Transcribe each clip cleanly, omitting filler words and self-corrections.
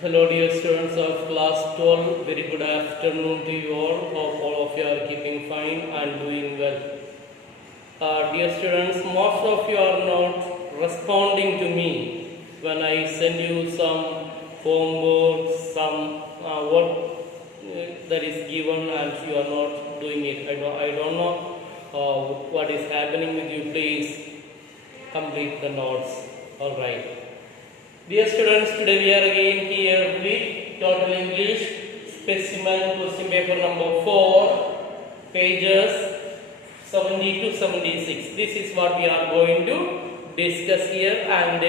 Hello dear students of class 12, very good afternoon to you all. Hope all of you are keeping fine and doing well. Dear students, most of you are not responding to me when I send you some homework, some work that is given and you are not doing it. I don't know what is happening with you. Please complete the notes. Alright. Dear students, today we are again here with Total English Specimen question paper number 4, pages 70 to 76. This is what we are going to discuss here, and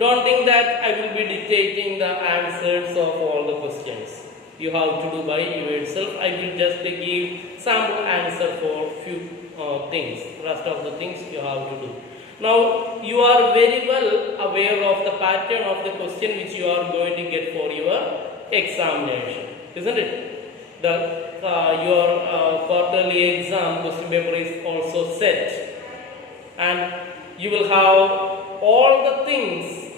don't think that I will be dictating the answers of all the questions. You have to do by yourself. I will just give sample answer for few things. Rest of the things you have to do. Now, you are very well aware of the pattern of the question which you are going to get for your examination, isn't it? Your quarterly exam question paper is also set, and you will have all the things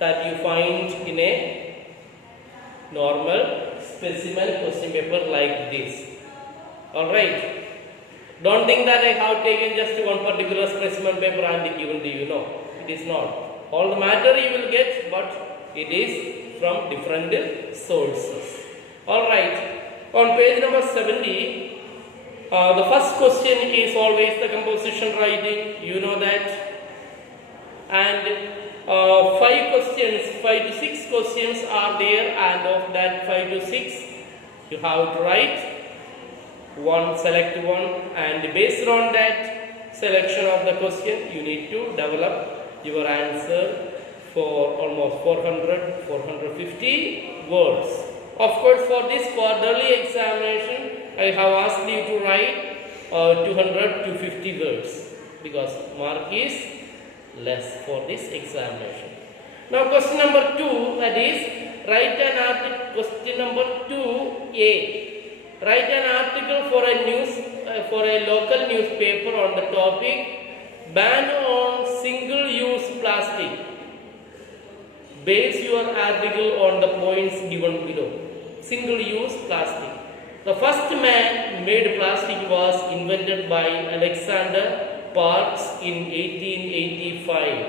that you find in a normal specimen question paper like this. Alright. Don't think that I have taken just one particular specimen paper and given to you. No, it is not. All the matter you will get, but it is from different sources. Alright, on page number 70, the first question is always the composition writing. You know that. And 5 to 6 questions are there, and of that 5 to 6, you have to write select one, and based on that selection of the question you need to develop your answer for almost 450 words. Of course, for this quarterly examination I have asked you to write 250 words because mark is less for this examination. Now question number 2, that is write an article. Question number 2a. Write an article for a local newspaper on the topic ban on single-use plastic. Base your article on the points given below. Single-use plastic. The first man-made plastic was invented by Alexander Parks in 1885.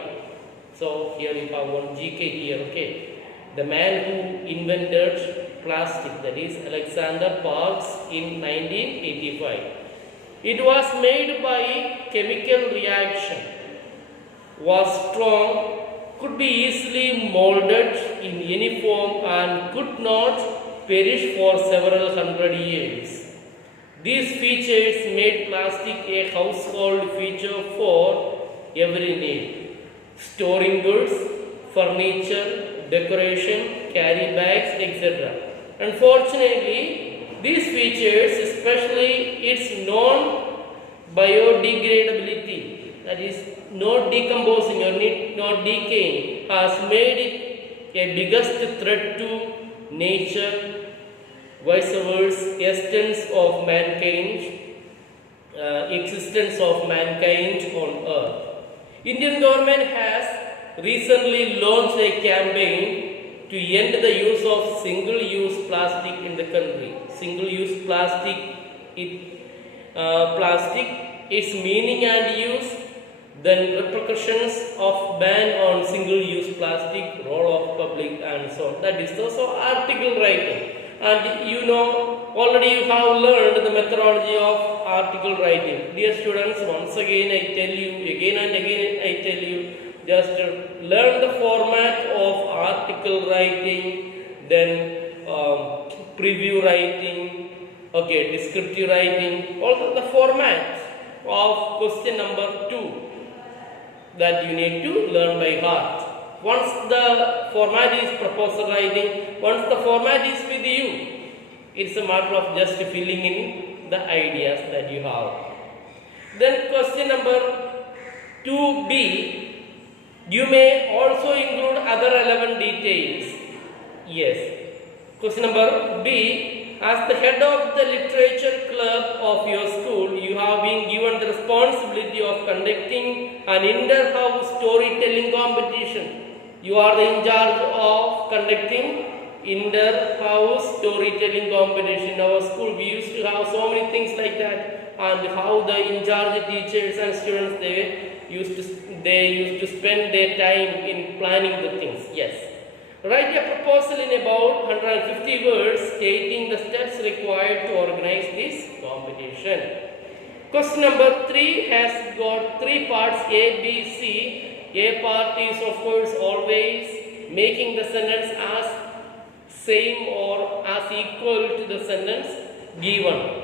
So here you have one GK here, okay. The man who invented plastic, that is Alexander Parks in 1985. It was made by chemical reaction, was strong, could be easily molded in any form and could not perish for several hundred years. These features made plastic a household feature for every need. Storing goods, furniture, decoration, carry bags, etc. Unfortunately, these features, especially its non-biodegradability, that is not decomposing or not decaying, has made it a biggest threat to nature, vice versa, existence of mankind on earth. Indian government has recently launched a campaign to end the use of single-use plastic in the country. Single-use plastic, its meaning and use, then repercussions of ban on single-use plastic, role of public, and so on. That is also article writing. And you know, already you have learned the methodology of article writing. Dear students, once again I tell you, again and again I tell you, just learn the format of article writing, then preview writing, okay, descriptive writing, also the format of question number 2 that you need to learn by heart. Once the format is proposal writing, once the format is with you, it's a matter of just filling in the ideas that you have. Then question number 2b, you may also include other relevant details. Yes. Question number B, as the head of the literature club of your school, you have been given the responsibility of conducting an inter-house storytelling competition. You are in charge of conducting inter-house storytelling competition. In our school, we used to have so many things like that, and how the in-charge teachers and students they used to spend their time in planning the things. Yes. Write a proposal in about 150 words stating the steps required to organize this competition. Question number 3 has got 3 parts A, B, C. A part is of course always making the sentence as same or as equal to the sentence given.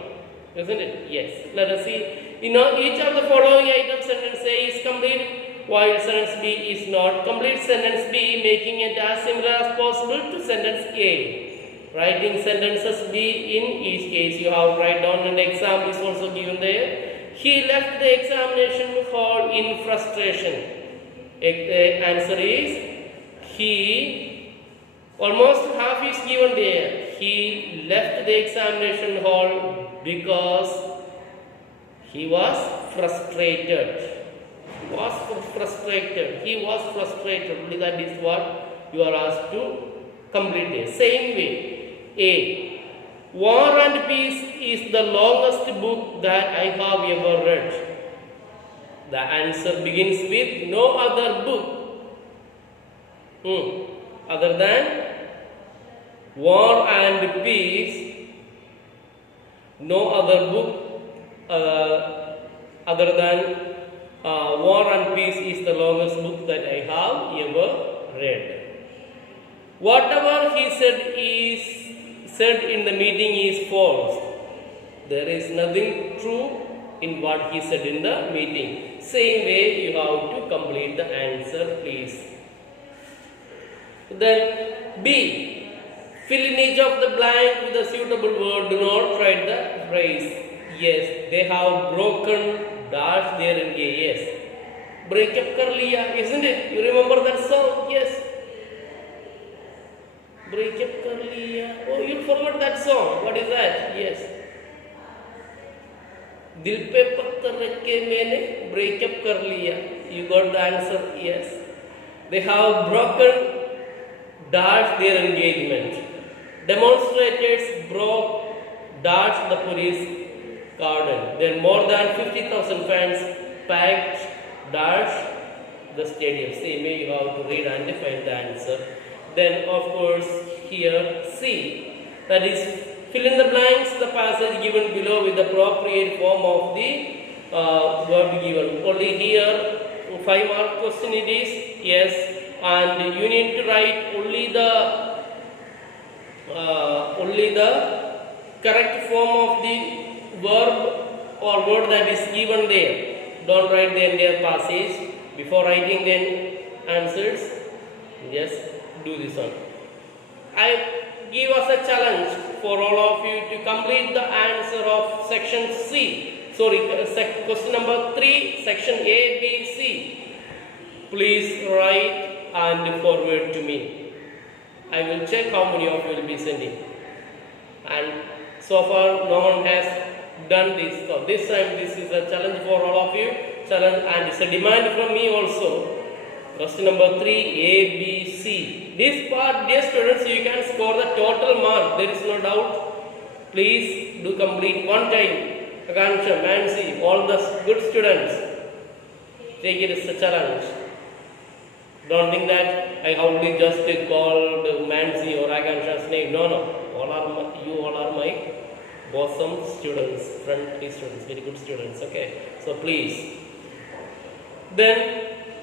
Isn't it? Yes. Let us see. Each of the following items sentence A is complete, while sentence B is not. Complete sentence B, making it as similar as possible to sentence A. Writing sentences B in each case. You have to write down, and the example is also given there. He left the examination hall in frustration. The answer is he. Almost half is given there. He left the examination hall because he was frustrated. He was frustrated. He was frustrated. Only that is what you are asked to complete it. Same way. A. War and Peace is the longest book that I have ever read. The answer begins with no other book other than War and Peace. No other book other than War and Peace is the longest book that I have ever read. Whatever he said in the meeting is false. There is nothing true in what he said in the meeting. Same way you have to complete the answer, please. Then B. Fill in each of the blank with a suitable word. Do not write the phrase. Yes, they have broken dash there in A. Yes. Break up kar liya, isn't it? You remember that song? Yes. Break up kar liya. Oh, you forgot that song. What is that? Yes. Dil pe patthar rakh ke maine break up kar liya. You got the answer? Yes. They have broken dash their engagement. Demonstrators broke dash the police cordon. Then more than 50,000 fans packed dash the stadium. Same way you have to read and find the answer. Then of course here C, that is fill in the blanks the passage given below with the appropriate form of the verb given. Only here 5 mark question it is. Yes, and you need to write only the correct form of the verb or word that is given there. Don't write the entire passage before writing the answers. Yes, do this one. I give us a challenge for all of you to complete the answer of section C. Question number 3, section A, B, C. Please write and forward to me. I will check how many of you will be sending. And so far no one has done this. So this time this is a challenge for all of you. Challenge, and it's a demand from me also. Question number 3, A, B, C. This part, dear students, you can score the total mark. There is no doubt. Please do complete one time. Akansha, Nancy, all the good students, take it as a challenge. Don't think that I have only just called Nancy or Akansha's name. No. You all are my bosom students, friendly students, very good students. Okay. So please. Then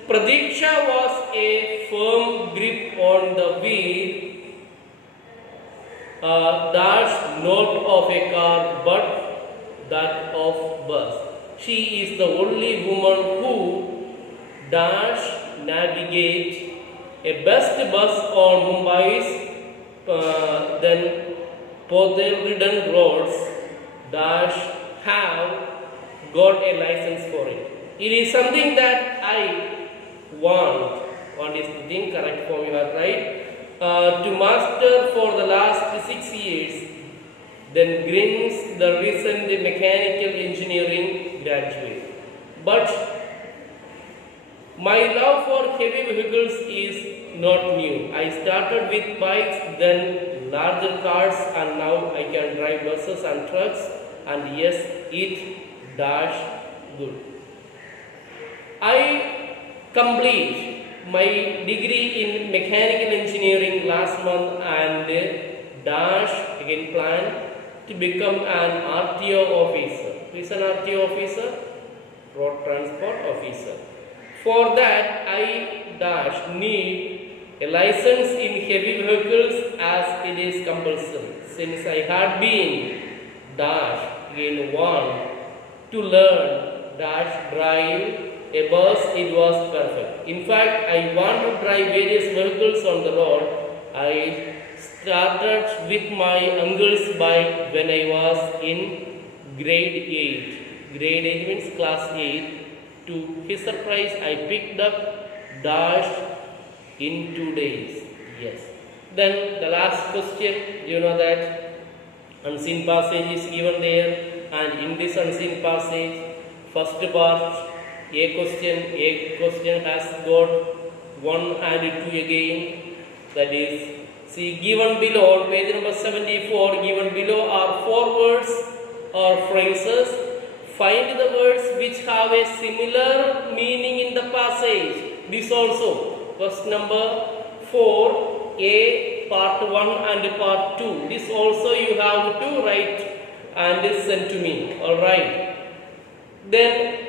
Pradiksha was a firm grip on the wheel, dash not of a car but that of bus. She is the only woman who dash navigate a best bus on Mumbai's then pothole-ridden roads dash have got a license for it. It is something that I want. Want is the thing, correct form you are right. To master for the last 6 years. Then grins the recent mechanical engineering graduate. But my love for heavy vehicles is not new. I started with bikes, then larger cars, and now I can drive buses and trucks, and yes, it dash good. I complete my degree in mechanical engineering last month and dash again plan to become an RTO officer. Who is an RTO officer? Road Transport Officer. For that, I dash need a license in heavy vehicles as it is compulsory. Since I had been dash in one to learn dash drive a bus, it was perfect. In fact, I want to drive various vehicles on the road. I started with my uncle's bike when I was in grade 8. Grade 8 means class 8. To his surprise, I picked up dash in 2 days. Yes. Then the last question, you know that unseen passage is given there, and in this unseen passage, first part, a question has got 1 and 2 again. That is, see, given below, on page number 74, given below are 4 words or phrases. Find the words which have a similar meaning in the passage. This also, verse number 4, A, part 1 and part 2. This also you have to write and send to me. Alright. Then,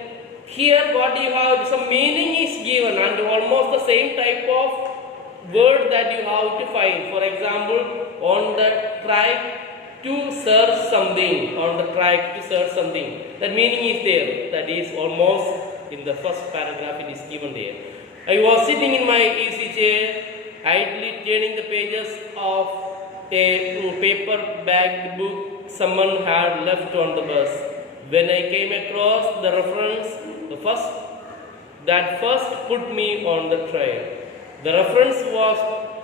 here what you have, some meaning is given and almost the same type of word that you have to find. For example, on the track to search something, on the track to search something. That meaning is there. That is almost in the first paragraph it is given there. I was sitting in my easy chair, idly turning the pages of a paper-bagged book someone had left on the bus. When I came across the reference, that first put me on the trail. The reference was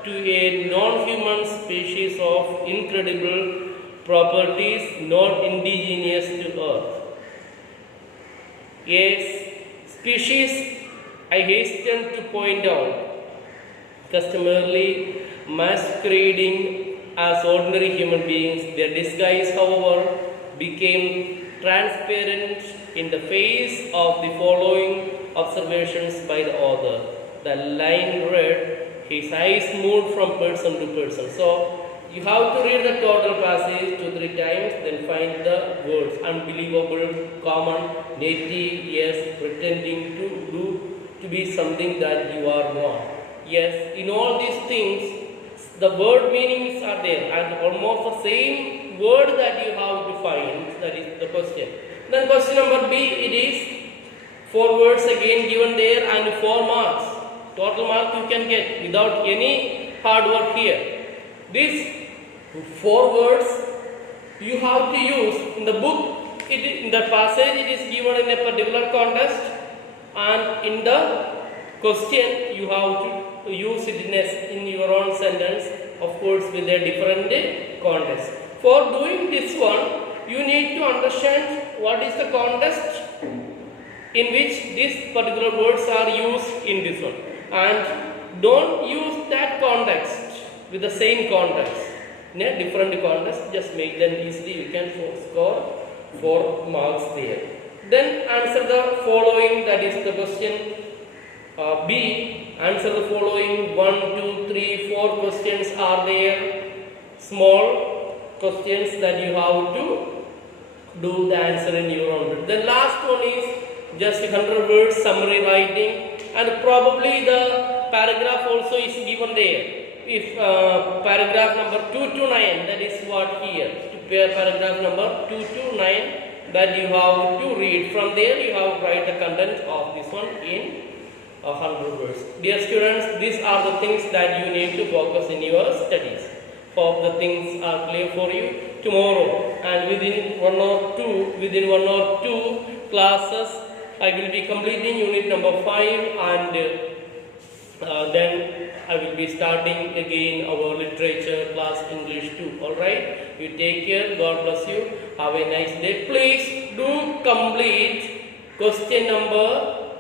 to a non-human species of incredible properties not indigenous to Earth. A species, I hasten to point out, customarily masquerading as ordinary human beings. Their disguise, however, became transparent in the face of the following observations by the author. The line read, his eyes moved from person to person. So, you have to read the total passage 2-3 times, then find the words. Unbelievable, common, native, yes, pretending to do, to be something that you are not. Yes, in all these things, the word meanings are there and almost the same word that you have to find. That is the question. Then question number B, it is 4 words again given there and 4 marks. Total mark you can get without any hard work here. These 4 words you have to use in the book. In the passage it is given in a particular context, and in the question you have to use it in your own sentence, of course with a different context. For doing this one, you need to understand what is the context in which these particular words are used in this one, and don't use that context with the same context. In a different context, just make them easily, we can score 4 marks there. Then answer the following, that is the question B. Answer the following 1, 2, 3, 4 questions are there. Small questions that you have to do the answer in your own. The last one is just 100 words summary writing, and probably the paragraph also is given there. If paragraph number 2 to 9, that is what here, paragraph number 2 to 9, that you have to read. From there you have to write the content of this one in 100 words. Dear students, these are the things that you need to focus in your studies. Hope the things are clear for you. Tomorrow and within one or two classes, I will be completing unit number 5, and then I will be starting again our literature class English 2. Alright, you take care, God bless you, have a nice day. Please do complete question number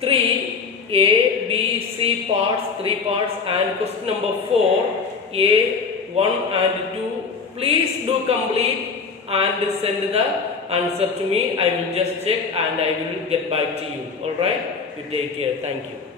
3 A, B, C parts, 3 parts, and question number 4, A, 1 and 2. Please do complete and send the answer to me. I will just check and I will get back to you. Alright? You take care. Thank you.